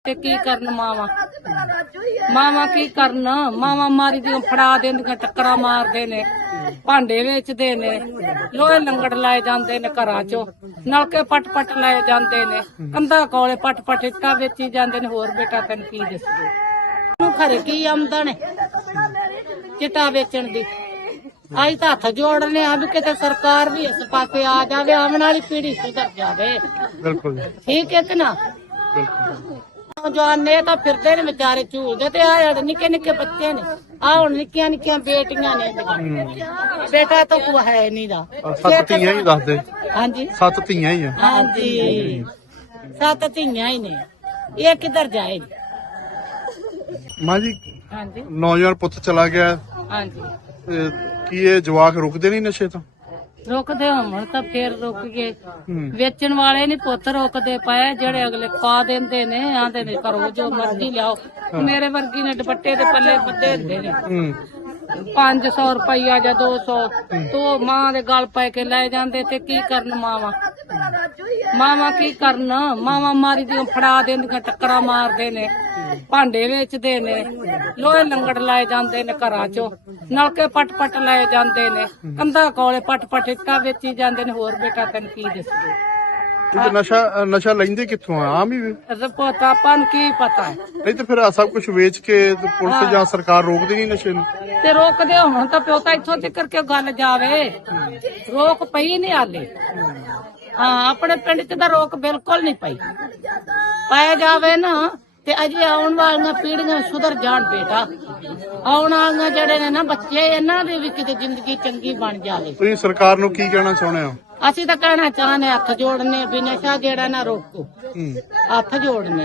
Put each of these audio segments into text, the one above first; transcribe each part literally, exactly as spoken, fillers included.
ਤੇ ਕੀ ਕਰਨ ਮਾਵਾ ਮਾਵਾ ਕੀ ਕਰਨ ਮਾਵਾ ਮਾਰੀ ਦੀਆਂ ਫੜਾ ਦਿੰਦੀਆਂ ਟੱਕਰਾਂ ਮਾਰਦੇ ਨੇ ਭਾਂਡੇ ਵੇਚਦੇ ਨੇ ਲੋਹੇ ਲੰਗੜ ਲਾਏ ਜਾਂਦੇ ਨੇ ਘਰਾਂ ਚੋਂ ਨਲਕੇ ਪਟ ਪਟ ਲਾਏ ਜਾਂਦੇ ਨੇ ਕੰਧਾਂ ਕੋਲੇ ਪਟ ਪਟ ਇੱਟਾਂ ਵੇਚੀ ਜਾਂਦੇ ਨੇ। ਹੋਰ ਬੇਟਾ ਤੈਨੂੰ ਕੀ ਦੱਸੂ ਨੂੰ ਖਰੇ ਕੀ ਆਮਦਨ ਹੈ ਚਿੱਟਾ ਵੇਚਣ ਦੀ। ਆਈ ਤਾਂ ਹੱਥ ਜੋੜਨੇ ਆ ਵੀ ਕਿਤੇ ਸਰਕਾਰ ਵੀ ਇਸ ਪਾਸੇ ਆ ਜਾਵੇ, ਆਉਣ ਵਾਲੀ ਪੀੜ੍ਹੀ ਸੁਧਰ ਜਾਵੇ। ਬਿਲਕੁਲ ਠੀਕ ਹੈ ਕਿ ਨਾ। ਨੌਜਵਾਨ ਨੇ ਤਾਂ ਫਿਰਦੇ ਨੇ ਵਿਚਾਰੇ ਝੂਲਦੇ ਤੇ ਆ ਨਿੱਕੇ ਨਿੱਕੇ ਬੱਚੇ ਨੇ, ਆ ਹੁਣ ਨਿੱਕੀਆਂ ਨਿੱਕੀਆਂ ਬੇਟੀਆਂ ਨੇ। ਬੇਟਾ ਤਾਂ ਕੋਈ ਹੈ ਨਹੀਂ ਦਾ। ਸੱਤ ਧੀਆਂ ਹੀ ਦੱਸਦੇ। ਹਾਂਜੀ ਸੱਤ ਧੀਆਂ ਹੀ ਆ। ਹਾਂਜੀ ਸੱਤ ਧੀਆਂ ਹੀ ਨੇ। ਇਹ ਕਿੱਧਰ ਜਾਏ? ਮਾਂ ਜੀ ਹਾਂਜੀ ਨੌਜਵਾਨ ਪੁੱਤ ਚਲਾ ਗਿਆ, ਹਾਂਜੀ ਤੇ ਕੀ ਇਹ ਜਵਾਕ ਰੁਕਦੇ ਨਹੀਂ ਨਸ਼ੇ ਤੋਂ? ਰੁਕਦੇ ਹੋਣ ਤਾਂ ਫੇਰ ਰੁਕ ਗਏ। ਵੇਚਣ ਵਾਲੇ ਨੀ ਪੁੱਤ ਰੁਕਦੇ ਪਏ, ਜਿਹੜੇ ਅਗਲੇ ਪਾ ਦਿੰਦੇ ਨੇ ਆਂਦੇ ਨੇ ਕਰੋ ਜੋ ਮਰਜ਼ੀ ਲਿਆਓ। ਮੇਰੇ ਵਰਗੀ ਨੇ ਦੁਪੱਟੇ ਦੇ ਪੱਲੇ ਬੱਦੇ ਹੁੰਦੇ ਨੇ ਪੰਜ ਸੌ ਰੁਪਈਆ ਜਾਂ ਦੋ ਸੌ ਤੋਂ ਮਾਂ ਦੇ ਗਲ ਪੈ ਕੇ ਲੈ ਜਾਂਦੇ। ਤੇ ਕੀ ਕਰਨ ਮਾਵਾ ਮਾਵਾ ਕੀ ਕਰਨ ਮਾਵਾ ਮਾਰੀ ਦੀਆਂ ਫੜਾ ਦਿੰਦੀਆਂ ਟੱਕਰਾਂ ਮਾਰਦੇ ਨੇ ਭਾਂਡੇ ਵੇਚਦੇ ਨੇ ਲੋਹੇ ਲੰਗੜ ਲਾਏ ਜਾਂਦੇ ਨੇ ਘਰਾਂ ਚੋਂ ਨਲਕੇ ਪਟ ਪਟ ਲਾਏ ਜਾਂਦੇ ਨੇ ਕੰਧਾਂ ਕੋਲੇ ਪਟ ਪਟ ਇੱਟਾਂ ਵੇਚੀ ਜਾਂਦੇ ਨੇ। ਹੋਰ ਬੇਟਾ ਤੈਨੂੰ ਕੀ ਦੱਸੂ ਤੇ ਨਸ਼ਾ ਨਸ਼ਾ ਲੈਂਦੇ ਕਿੱਥੋਂ ਆ? ਆਮ ਹੀ ਰਿਪੋਰਟ ਆਪਾਂ ਨੂੰ ਕੀ ਪਤਾ ਹੈ। ਨਹੀਂ ਤੇ ਫਿਰ ਆਹ ਸਭ ਕੁਝ ਵੇਚ ਕੇ ਤੇ ਪੁਲਿਸ ਜਾਂ ਸਰਕਾਰ ਰੋਕਦੀ ਨਹੀਂ ਨਸ਼ੇ ਨੂੰ? ਤੇ ਰੋਕਦੇ ਹੁਣ ਤਾਂ ਪਿਓ ਤਾਂ ਇੱਥੋਂ ਤੱਕ ਕਿ ਗੱਲ ਜਾਵੇ। ਰੋਕ ਪਈ ਨਹੀਂ ਹਾਲੇ। ਹਾਂ ਆਪਣੇ ਪਿੰਡ ਚ ਤਾਂ ਰੋਕ ਬਿਲਕੁਲ ਨਹੀਂ ਪਈ। ਪਾਇਆ ਜਾਵੇ ਨਾ ਤੇ ਅਜੇ ਆਉਣ ਵਾਲੀਆਂ ਪੀੜ੍ਹੀਆਂ ਸੁਧਰ ਜਾਣ ਬੇਟਾ। ਆਉਣ ਵਾਲੀਆਂ ਜਿਹੜੇ ਨੇ ਨਾ ਬੱਚੇ, ਇਹਨਾਂ ਦੀ ਵੀ ਕਿਤੇ ਜ਼ਿੰਦਗੀ ਚੰਗੀ ਬਣ ਜਾਵੇ। ਤੁਸੀਂ ਸਰਕਾਰ ਨੂੰ ਕੀ ਕਹਿਣਾ ਚਾਹੁੰਦੇ ਹੋ? ਅਸੀਂ ਤਾਂ ਕਹਿਣਾ ਚਾਹੁੰਦੇ ਹੱਥ ਜੋੜਨੇ ਵੀ ਨਸ਼ਾ ਜਿਹੜਾ ਨਾ ਰੋਕੋ, ਹੱਥ ਜੋੜਨੇ।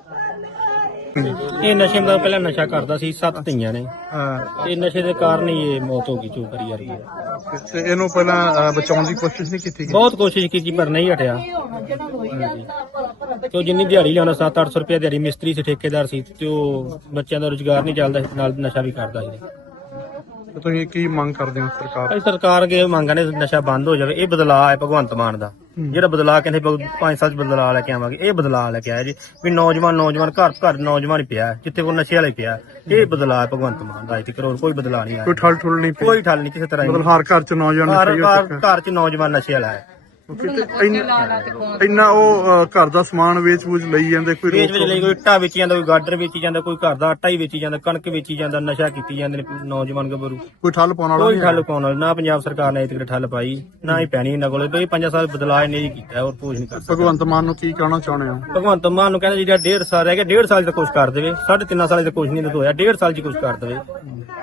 ਇਹ ਨਸ਼ੇ ਦਾ ਪਹਿਲਾਂ ਨਸ਼ਾ ਕਰਦਾ ਸੀ, ਸੱਤ ਧੀਆਂ ਨੇ ਹਾਂ ਤੇ ਨਸ਼ੇ ਦੇ ਕਾਰਨ ਹੀ ਇਹ ਮੌਤ ਹੋ ਗਈ ਚੋਕਰੀ ਵਰਗੀ। ਤੇ ਇਹਨੂੰ ਪਹਿਲਾਂ ਅਹ, ਬਚਾਉਣ ਦੀ ਕੋਸ਼ਿਸ਼ ਨਹੀਂ ਕੀਤੀ ਗਈ? ਬਹੁਤ ਕੋਸ਼ਿਸ਼ ਕੀਤੀ ਪਰ ਨਹੀਂ ਹਟਿਆ। ਤੇ ਉਹ ਜਿੰਨੀ ਦਿਹਾੜੀ ਲਿਆਉਂਦਾ ਸੱਤ ਅੱਠ ਸੌ ਰੁਪਏ ਦਿਹਾੜੀ, ਮਿਸਤਰੀ ਸੀ, ਠੇਕੇਦਾਰ ਸੀ, ਤੇ ਉਹ ਬੱਚਿਆਂ ਦਾ ਰੁਜ਼ਗਾਰ ਨਹੀਂ ਚੱਲਦਾ ਸੀ, ਨਾਲ ਨਸ਼ਾ ਵੀ ਕਰਦਾ ਸੀ। ਤੇ ਤੁਸੀਂ ਕੀ ਮੰਗ ਕਰਦੇ ਹੋ ਸਰਕਾਰ? ਅਸੀਂ ਸਰਕਾਰ ਅੱਗੇ ਮੰਗਾਂ ਨੇ ਨਸ਼ਾ ਬੰਦ ਹੋ ਜਾਵੇ। ਇਹ ਬਦਲਾਅ ਹੈ ਭਗਵੰਤ ਮਾਨ ਦਾ, ਜਿਹੜਾ ਬਦਲਾਅ ਕਹਿੰਦੇ ਪੰਜ ਸਾਲ ਚ ਬਦਲਾਅ ਲੈ ਕੇ ਆਵਾਂਗੇ। ਇਹ ਬਦਲਾਅ ਲੈ ਕੇ ਆਇਆ ਜੀ ਵੀ ਨੌਜਵਾਨ ਨੌਜਵਾਨ ਘਰ ਘਰ ਨੌਜਵਾਨ ਹੀ ਪਿਆ, ਜਿੱਥੇ ਕੋਈ ਨਸ਼ੇ ਵਾਲੇ ਪਿਆ। ਇਹ ਬਦਲਾਅ ਹੈ ਭਗਵੰਤ ਮਾਨ ਦਾ। ਇੱਥੇ ਕਰੋ ਕੋਈ ਬਦਲਾਅ ਨਹੀਂ ਆਇਆ, ਕੋਈ ਠੱਲ ਠੁੱਲ ਨਹੀਂ ਪਈ? ਕੋਈ ਠੱਲ ਨਹੀਂ ਕਿਸੇ ਤਰ੍ਹਾਂ ਦੀ। ਮਤਲਬ ਹਰ ਘਰ ਚ ਨੌਜਵਾਨ ਘਰ ਨਸ਼ੇ ਹੋ ਘਰ ਚੁੱਕਾ। ਘਰ ਚ ਨੌਜਵਾਨ ਨਸ਼ੇ ਵਾਲਾ ਹੈ। ਇੰਨਾ ਉਹ ਅਹ, ਘਰ ਦਾ ਸਮਾਨ ਵੇਚ ਵੂਚ ਲਈ ਜਾਂਦੇ, ਕੋਈ ਵੇਚ ਰੋਕ ਵੇਚ ਲਈ ਕੋਈ ਇੱਟਾਂ ਵੇਚੀ ਜਾਂਦਾ, ਕੋਈ ਗਾਡਰ ਵੇਚੀ ਜਾਂਦਾ, ਕੋਈ ਘਰ ਦਾ ਆਟਾ ਹੀ ਵੇਚੀ ਜਾਂਦਾ, ਕਣਕ ਵੇਚੀ ਜਾਂਦਾ, ਨਸ਼ਾ ਕੀਤੀ ਜਾਂਦੇ ਨੇ ਨੌਜਵਾਨ ਗੱਭਰੂ। ਕੋਈ ਠੱਲ ਪਾਉਣ ਵਾਲਾ ਕੋਈ ਨਹੀਂ? ਠੱਲ ਪਾਉਣ ਵਾਲੀ ਨਾ ਪੰਜਾਬ ਸਰਕਾਰ ਨੇ ਇਤਨੇ ਠੱਲ ਪਾਈ, ਨਾ ਹੀ ਪੈਣੀ ਇਹਨਾਂ ਕੋਲੇ। ਬਈ ਪੰਜਾਂ ਸਾਲ ਬਦਲਾਅ ਨਹੀਂ ਕੀਤਾ, ਹੋਰ ਕੁਝ ਨਹੀਂ ਕਰ। ਭਗਵੰਤ ਮਾਨ ਨੂੰ ਕੀ ਕਹਿਣਾ ਚਾਹੁੰਦੇ ਹੋ? ਭਗਵੰਤ ਮਾਨ ਨੂੰ ਕਹਿੰਦੇ ਜਿਹੜਾ ਡੇਢ ਸਾਲ ਰਹਿ ਗਿਆ, ਡੇਢ ਸਾਲ ਚ ਕੁਝ ਕਰ ਦੇਵੇ। ਸਾਢੇ ਤਿੰਨ ਸਾਲ ਚ ਕੁਝ ਨਹੀਂ ਹੋਇਆ, ਡੇਢ ਸਾਲ ਚ ਕੁਝ ਕਰ ਦੇਵੇ।